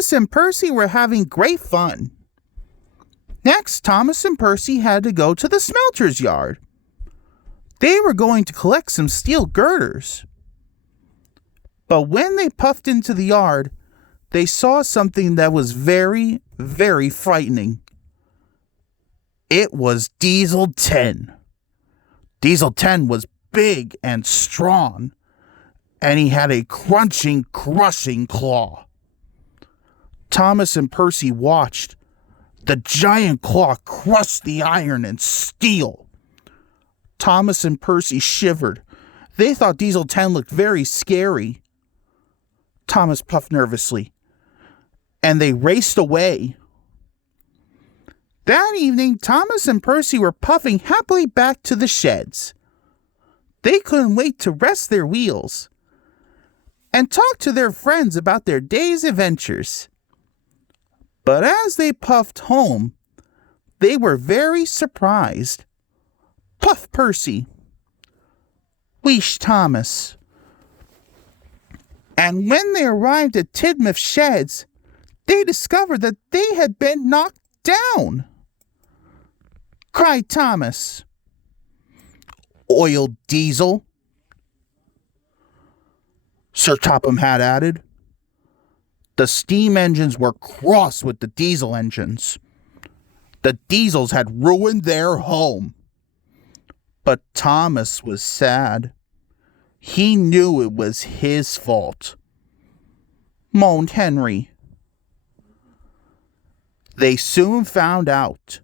Thomas and Percy were having great fun. Next, Thomas and Percy had to go to the smelter's yard. They were going to collect some steel girders. But when they puffed into the yard, they saw something that was very, very frightening. It was Diesel 10. Diesel 10 was big and strong, and he had a crunching, crushing claw. Thomas and Percy watched. The giant claw crushed the iron and steel. Thomas and Percy shivered. They thought Diesel 10 looked very scary. Thomas puffed nervously, and they raced away. That evening, Thomas and Percy were puffing happily back to the sheds. They couldn't wait to rest their wheels and talk to their friends about their day's adventures. But as they puffed home, they were very surprised. Puff Percy. Wheesh Thomas. And when they arrived at Tidmouth Sheds, they discovered that they had been knocked down. Cried Thomas. Oiled Diesel. Sir Topham Hatt added. The steam engines were cross with the diesel engines. The diesels had ruined their home. But Thomas was sad. He knew it was his fault. Moaned Henry. They soon found out.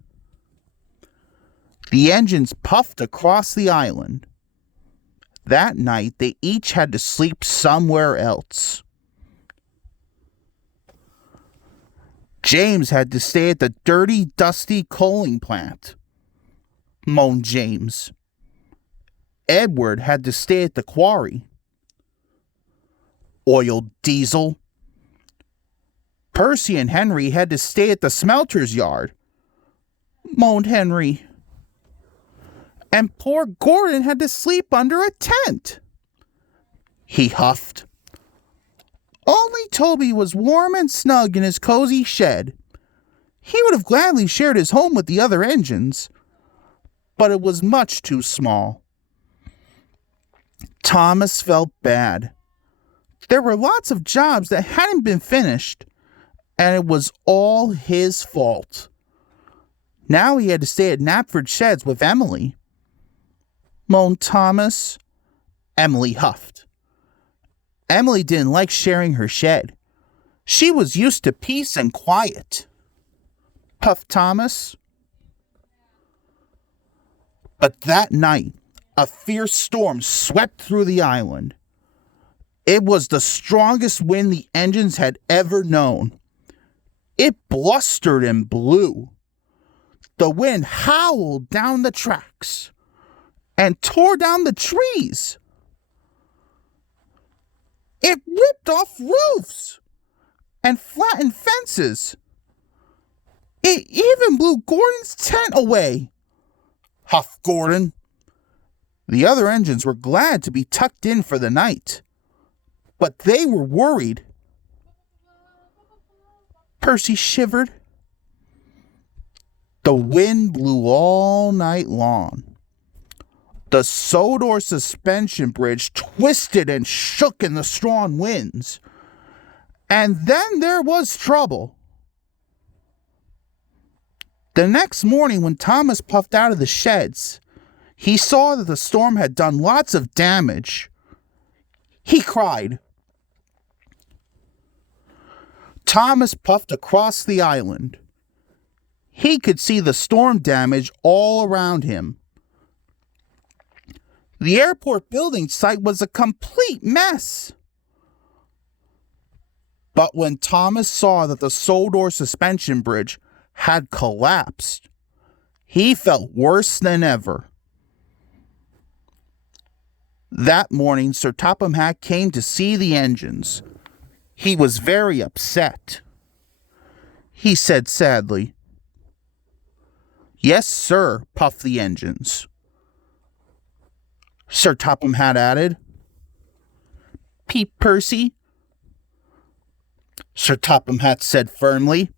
The engines puffed across the island. That night, they each had to sleep somewhere else. James had to stay at the dirty, dusty coaling plant. Moaned James. Edward had to stay at the quarry. Oiled Diesel. Percy and Henry had to stay at the smelter's yard. Moaned Henry. And poor Gordon had to sleep under a tent. He huffed. Only Toby was warm and snug in his cozy shed. He would have gladly shared his home with the other engines, but it was much too small. Thomas felt bad. There were lots of jobs that hadn't been finished, and it was all his fault. Now he had to stay at Knapford Sheds with Emily. Moaned Thomas. Emily huffed. Emily didn't like sharing her shed. She was used to peace and quiet. Puffed Thomas. But that night, a fierce storm swept through the island. It was the strongest wind the engines had ever known. It blustered and blew. The wind howled down the tracks and tore down the trees. It ripped off roofs and flattened fences. It even blew Gordon's tent away. Huffed Gordon. The other engines were glad to be tucked in for the night, but they were worried. Percy shivered. The wind blew all night long. The Sodor suspension bridge twisted and shook in the strong winds. And then there was trouble. The next morning, when Thomas puffed out of the sheds, he saw that the storm had done lots of damage. He cried. Thomas puffed across the island. He could see the storm damage all around him. The airport building site was a complete mess. But when Thomas saw that the Sodor suspension bridge had collapsed, he felt worse than ever. That morning, Sir Topham Hatt came to see the engines. He was very upset. He said sadly, "Yes, sir," puffed the engines. Sir Topham Hatt added, "Peep Percy." Sir Topham Hatt said firmly.